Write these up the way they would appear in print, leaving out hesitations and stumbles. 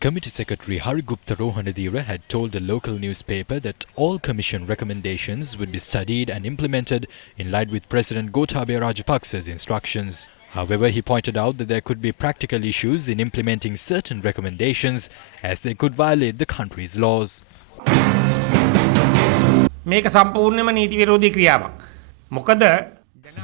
Committee Secretary Harigupta Rohanadira had told a local newspaper that all Commission recommendations would be studied and implemented in line with President Gotabaya Rajapaksa's instructions. However, he pointed out that there could be practical issues in implementing certain recommendations as they could violate the country's laws.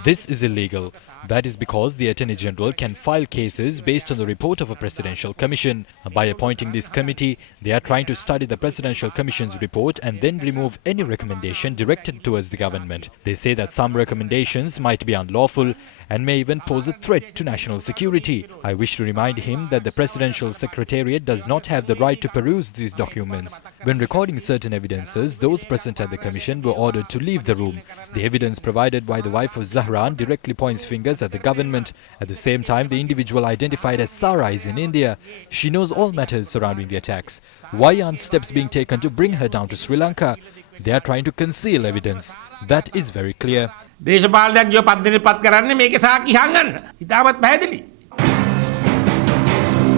This is illegal. That is because the Attorney General can file cases based on the report of a Presidential Commission. By appointing this committee, they are trying to study the Presidential Commission's report and then remove any recommendation directed towards the government. They say that some recommendations might be unlawful and may even pose a threat to national security. I wish to remind him that the Presidential Secretariat does not have the right to peruse these documents. When recording certain evidences, those present at the Commission were ordered to leave the room. The evidence provided by the wife of Zahran directly points fingers at the government. At the same time, the individual identified as Sara is in India. She knows all matters surrounding the attacks. Why aren't steps being taken to bring her down to Sri Lanka? They are trying to conceal evidence. That is very clear. දේශපාලනඥයෝ පත් කරන්නේ මේකේ සාක්ෂි හංගන්න. ඉතාමත් පැහැදිලි.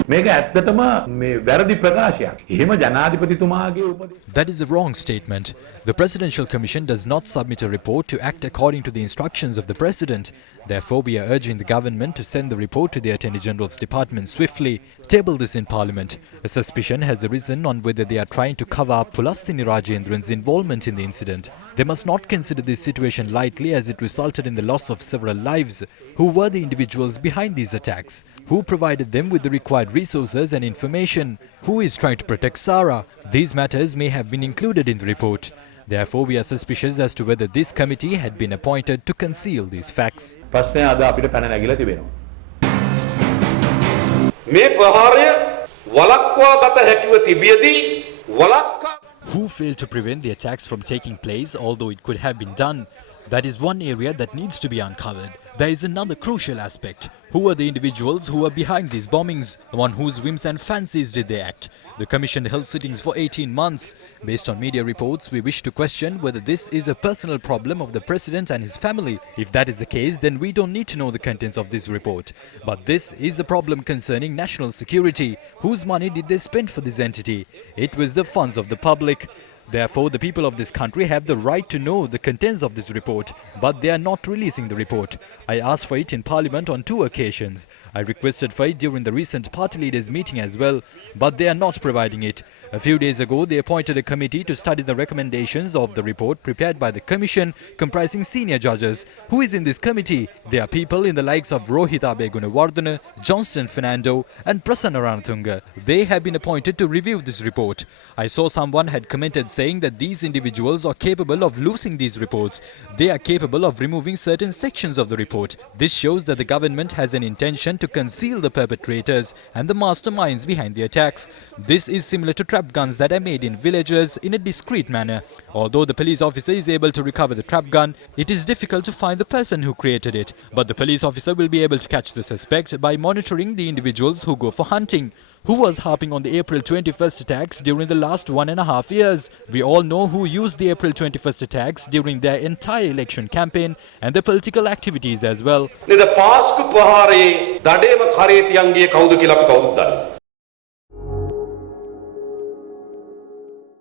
මේක ඇත්තටම මේ වැරදි ප්‍රකාශයක්. එහෙම ජනාධිපතිතුමාගේ උපදෙස්. That is a wrong statement. The Presidential Commission does not submit a report to act according to the instructions of the President. Therefore, we are urging the government to send the report to the Attorney General's department swiftly. Table this in Parliament. A suspicion has arisen on whether they are trying to cover up Pulastini Rajendran's involvement in the incident. They must not consider this situation lightly as it resulted in the loss of several lives. Who were the individuals behind these attacks? Who provided them with the required resources and information? Who is trying to protect Sara? These matters may have been included in the report. Therefore, we are suspicious as to whether this committee had been appointed to conceal these facts. ප්‍රශ්නය අද අපිට පැන නැගිලා තිබෙනවා. මේ ප්‍රහාරය වළක්වා ගත හැකිව තිබියදී වළක්වා Who failed to prevent the attacks from taking place, although it could have been done? That is one area that needs to be uncovered. There is another crucial aspect. Who were the individuals who were behind these bombings? On whose whims and fancies did they act? The Commission held sittings for 18 months. Based on media reports, we wish to question whether this is a personal problem of the President and his family. If that is the case, then we don't need to know the contents of this report. But this is a problem concerning national security. Whose money did they spend for this entity? It was the funds of the public. Therefore, the people of this country have the right to know the contents of this report, but they are not releasing the report. I asked for it in Parliament on 2 occasions. I requested for it during the recent party leaders meeting as well, but they are not providing it. A few days ago, they appointed a committee to study the recommendations of the report prepared by the Commission, comprising senior judges. Who is in this committee? They are people in the likes of Rohita Begunawardena, Johnston Fernando and Prasanna Ranatunga. They have been appointed to review this report. I saw someone had commented saying that these individuals are capable of losing these reports. They are capable of removing certain sections of the report. This shows that the government has an intention to conceal the perpetrators and the masterminds behind the attacks. This is similar to trap guns that are made in villages in a discreet manner. Although the police officer is able to recover the trap gun, it is difficult to find the person who created it. But the police officer will be able to catch the suspect by monitoring the individuals who go for hunting. Who was harping on the April 21st attacks during the last 1.5 years? We all know who used the April 21st attacks during their entire election campaign and their political activities as well. නේද පාස්කු ප්‍රහාරයේ දඩේම කරේ තියන්ගේ කවුද කියලා අපි කවුරුත් දන්නවා.